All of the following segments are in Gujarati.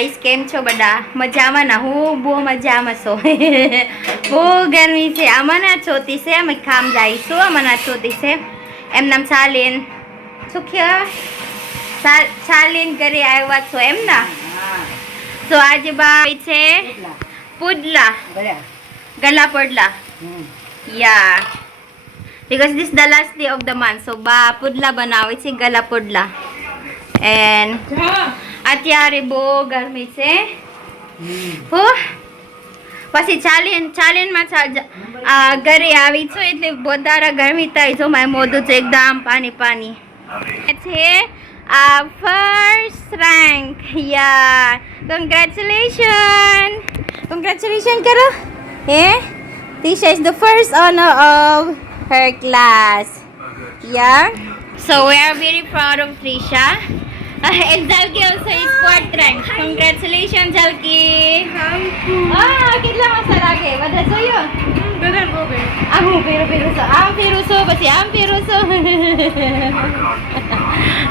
ગાઈસ કેમ છો બધા મજામાં ના હું બહુ મજામાં છો બહુ ગરમી છે આમાં છોતી છે અમે ખામ જઈશું અમારા છોતી છે એમ નામ ચાલીન સુખ્ય ચાલીન કરી આવ્યા છો એમ ના તો આજે બાઈ છે પુડલા ગલા પડલા યા because this is the last day of the month so ba પુડલા બનાવે છે ગલા પુડલા and અત્યારે બહુ ગરમી છે હો પછી ચાલીનમાં ઘરે આવી છું એટલે વધારે ગરમી થાય જો મારું મોઢું છે એકદમ પાણી પાણી છે આ ફર્સ્ટ રેન્ક યાર congratulations કરો હે Tisha is the first honor of her class yeah so we are very proud of Trisha and Jalki also is fourth rank. Congratulations, Jalki. કેટલા મસ્ત લાગે બધા જોયો બધા બહુ બે આમ પેરું છો આમ પેરું છો પછી આમ પેરું છો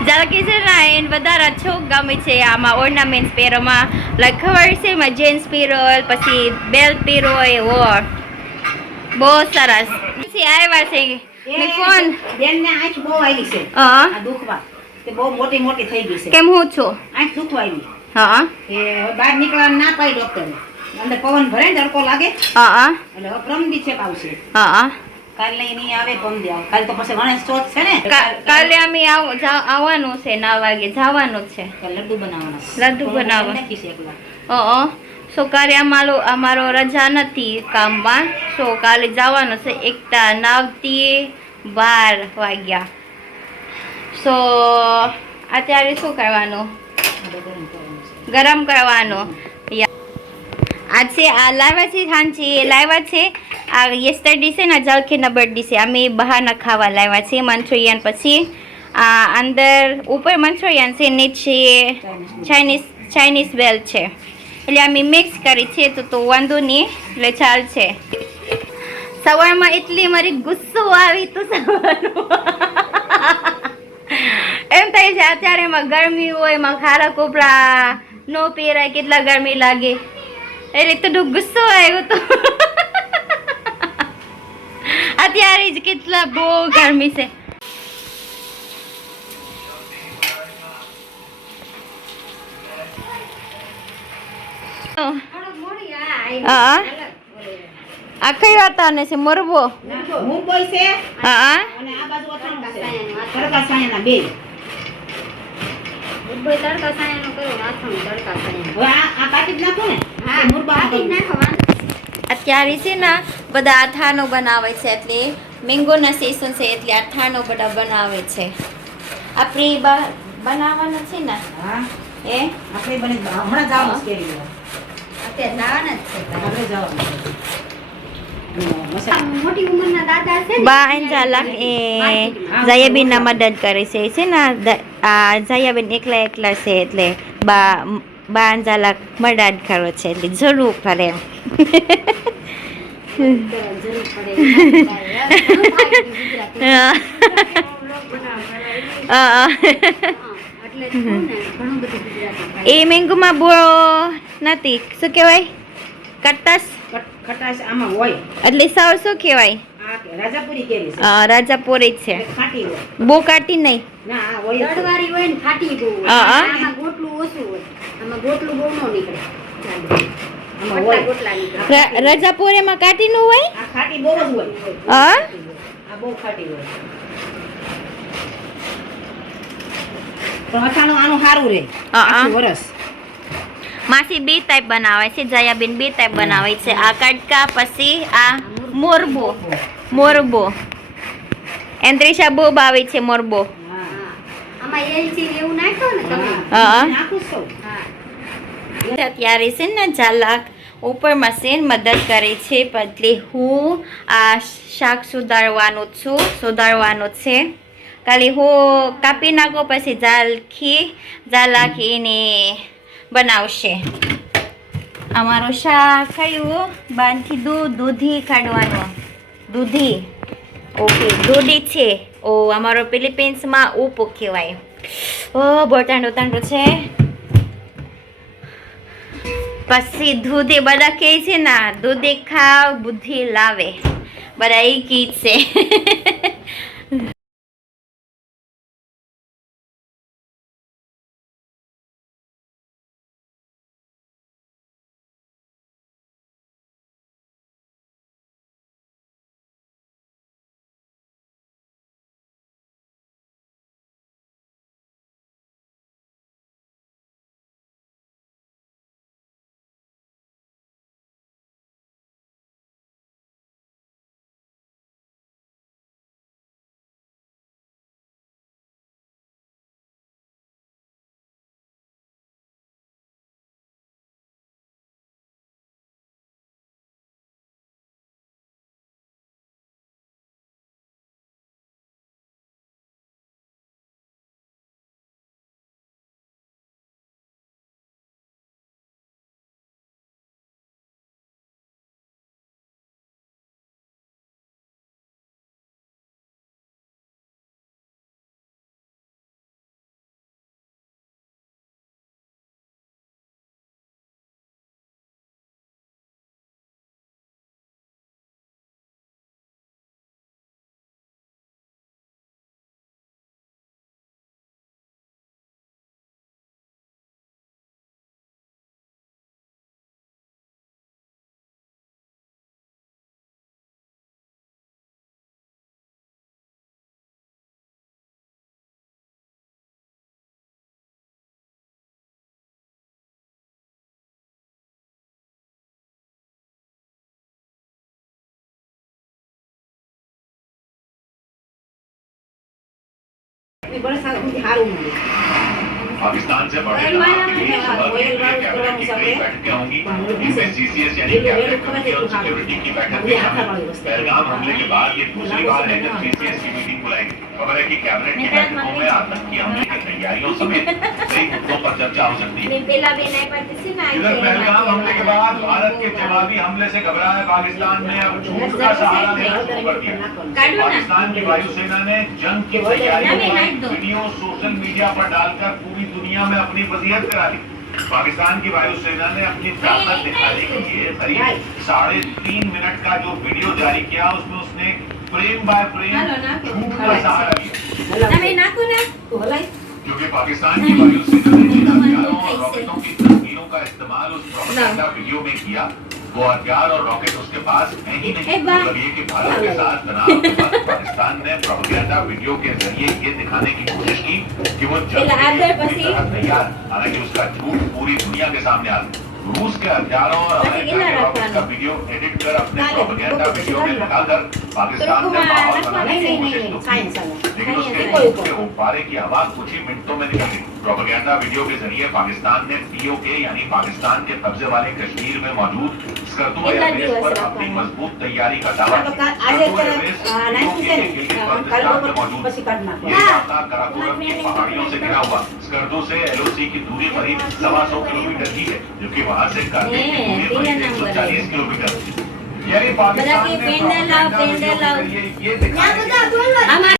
Jalki છે ને એને વધારે છોક ગમે છે આમાં ઓર્નામેન્ટ્સ પહેરવામાં લાઈક ખબર છે એમાં જેન્ટ્સ પહેરો પછી બેલ્ટ પહેરો એવો બહુ સરસ પછી આવ્યા છે મેં ફોન બેનને આંખ બહુ આવી છે આ દુખવા તે બહુ મોટી મોટી થઈ ગઈ છે કેમ હું છો આંખ દુખવા આવી હા કે બહાર નીકળવા ના પાડી ડોક્ટરે અંદર પવન ભરે ને તડકો લાગે હા એટલે પ્રમદી ચેક આવશે હા કાલે નહીં આવે પ્રમદી આવે કાલે તો પછી ગણેશ ચોથ છે ને કાલે અમે આવવાનું છે 9 વાગે જવાનું છે લડ્ડુ બનાવવાના લડ્ડુ બનાવવા નાખી છે એકલા સો કાલે અમારો રજા નથી કામમાં સો કાલે જવાનું છે 9 થી 12 વાગ્યા સો અત્યારે શું કરવાનું ગરમ કરવાનું આજે આ લાવ્યા છે હાંજી લાવ્યા છે આ યસ્ટરડે છે ને જલખીના બર્થડે છે અમે બહારના ખાવા લાવ્યા છે મંચુરિયન પછી આ અંદર ઉપર મંચુરિયન છે નીચે ચાઇનીઝ વેલ છે એટલે અમે મિક્સ કરી છે તો વાંધો નહીં એટલે ચાલશે સવારમાં એટલી મારી ગુસ્સો આવી તો સવારનું એમ થાય છે અત્યારે એમાં ગરમી હોય એમાં ખારા કપડા નો પહેરાય કેટલા ગરમી લાગે એટલે થોડું ગુસ્સો આવ્યો તો અત્યારે જ કેટલા બહુ ગરમી છે આ કઈ વાત ને છે મોરબો છે હા અને આ બાજુ અથાણું છે તડકા સાયાના બે મુરબો તડકા સાયાનો કરો અથાણું તડકા સાયાનો હવે આ કાઢી જ નાખો ને હા મુરબા કાઢી નાખવાનું અત્યારે છે ને બધા અથાણું બનાવે છે એટલે મેંગોના સીઝન છે એટલે અથાણું બધા બનાવે છે આપણે બનાવવાનું છે ને હા એ આપણે બને હમણાં જવાનું છે કેરી અત્યારે જવાના જ છે આપણે જવાનું મોટી ઉંમરના દાદા છે બા અંજાલા એ જયાબેનના મદદ કરે છે ને આ જયાબેન એકલા છે એટલે બા અંજાલા મદદ કરે છે એટલે જરૂર કરે એ મેંગોમાં બહુ નથી શું કહેવાય ખટાશ આમાં હોય એટલે સાવ શું કહેવાય રાજાપુરી કેરી છે રાજાપુરી જ છે ખાટી હોય બહુ કાટી નહીં ના આ હોય દળવારી હોય ને ખાટી બહુ હોય આમાં ગોટલું ઓછું હોય આમાં ગોટલું બહુ ન નીકળે આમાં હોય ગોટલા નીકળે રાજાપુરીમાં કાટી નું હોય આ ખાટી બહુ જ હોય આ બહુ ખાટી હોય પણ અથાણું આનું સારું રહે આખું વરસ માસી બે ટાઈપ બનાવે છે જયાબેન બે ટાઈપ બનાવે છે આ કડકા પછી આ મોરબો એન્દ્રિશા બહુ ભાવે છે મોરબો આમાં એલચી એવું નાખો ને તમે નાખું છો અત્યારે છે ને ઝાલક ઉપર મશીન મદદ કરે છે એટલે હું આ શાક સુધારવાનું છે ખાલી હું કાપી નાખો પછી ઝાલક એને બનાવશે અમારું શાક ખાયું બાંધથી દૂધી કાઢવાનું દૂધી ઓકે દૂધી છે ઓ અમારો ફિલિપિન્સમાં ઉપો કહેવાય ઓ બહુ ટાંડો છે પછી દૂધે બધા કહે છે ને દૂધે ખાવ બુદ્ધિ લાવે બધા એ ગીત છે पाकिस्तान से बड़े तनाव के लिए सुबह के लिए कैबिनेट की कई बैठकें होंगी। इनमें सीसीएस यानी कैबिनेट कमेटी और सिक्योरिटी की बैठक भी शामिल। पहलगाम हमले के बाद ये दूसरी बार है जब सीसीएस की मीटिंग बुलाएगी। खबर है कि कैबिनेट की बैठकों में आतंकी हमले की तैयारियों समेत कई मुद्दों पर चर्चा हो सकती है। इधर पहलगाम हमले के बाद भारत के जवाबी हमले से घबराए पाकिस्तान ने अब झूठ का सहारा लेना शुरू कर दिया। पाकिस्तान की वायुसेना ने जंग की तैयारियों का वीडियो सोशल मीडिया पर डालकर पूरी दुनिया में अपनी वजीयत करा दी। पाकिस्तान की वायुसेना ने अपनी ताकत दिखाने के लिए करीब 3.5 मिनट का जो वीडियो जारी किया उसमें उसने फ्रेम बाय फ्रेम झूठ का सहारा लिया। क्योंकि पाकिस्तान की वायुसेना ने जिन हथियारों और रॉकेटों की तस्वीरों का इस्तेमाल उस प्रोपेगेंडा वीडियो में किया वो हथियार और रॉकेट उसके पास है ही नहीं। मतलब ये कि भारत के साथ तनाव के वक्त पाकिस्तान ने प्रोपेगेंडा वीडियो के जरिए ये दिखाने की कोशिश की कि वो जंग के लिए पूरी तरह तैयार, हालांकि उसका झूठ पूरी दुनिया के सामने आ गया। रूस के हथियारों और अमेरिका के रॉकेट का वीडियो एडिट कर अपने प्रोपेगेंडा वीडियो में लगाकर पाकिस्तान ने माहौल बनाने की कोशिश तो की, लेकिन उसके हुक्कारे की आवाज कुछ ही मिनटों में निकल गई। प्रोपेगेंडा वीडियो के जरिए पाकिस्तान ने पीओके यानी पाकिस्तान के कब्जे वाले कश्मीर में मौजूद स्कर्दू एयरबेस पर अपनी मजबूत तैयारी का दावा किया। स्कर्दू एयरबेस पीओके के गिलगित बल्तिस्तान में मौजूद है। ये इलाका काराकोरम की पहाड़ियों से घिरा हुआ। स्कर्दू से एलओसी की दूरी करीब 125 किलोमीटर की है, जबकि वहां से करगिल की दूरी करीब 140 किलोमीटर। यानी पाकिस्तान ने ये दिखाने